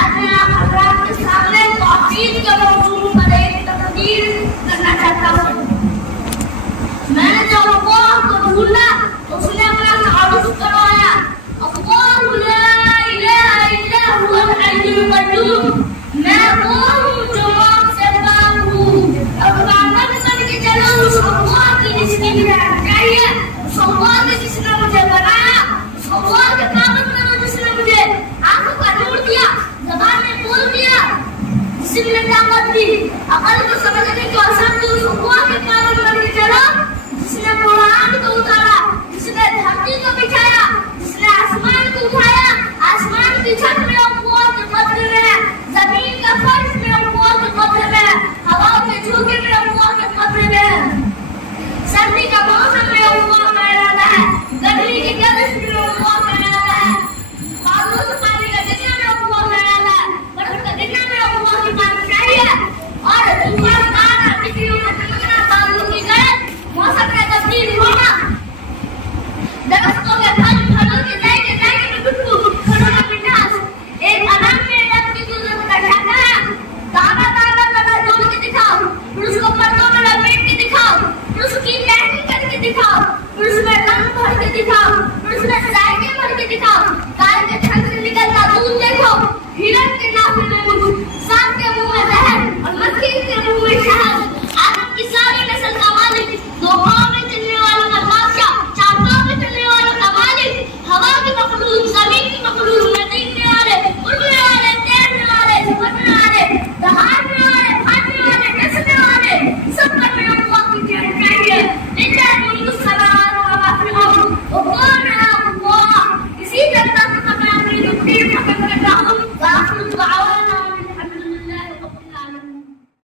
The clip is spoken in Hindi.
Ada praktis kalian tauhid kalau suruh pada takdir karena kata mana Allah kedua Rasulullah harus percaya Allah la ilaha illa huwa al-hayyul qayyum ma qawm jamaah sebahu apakah kita jalan Allah ini sendiri kaya Allah ini sendiri jabara Allah kita menuju sendiri aku kadur dia ज़बान में बोल दिया, जिसमें ताकत थी, अकल को समझने की आसान थी, उसको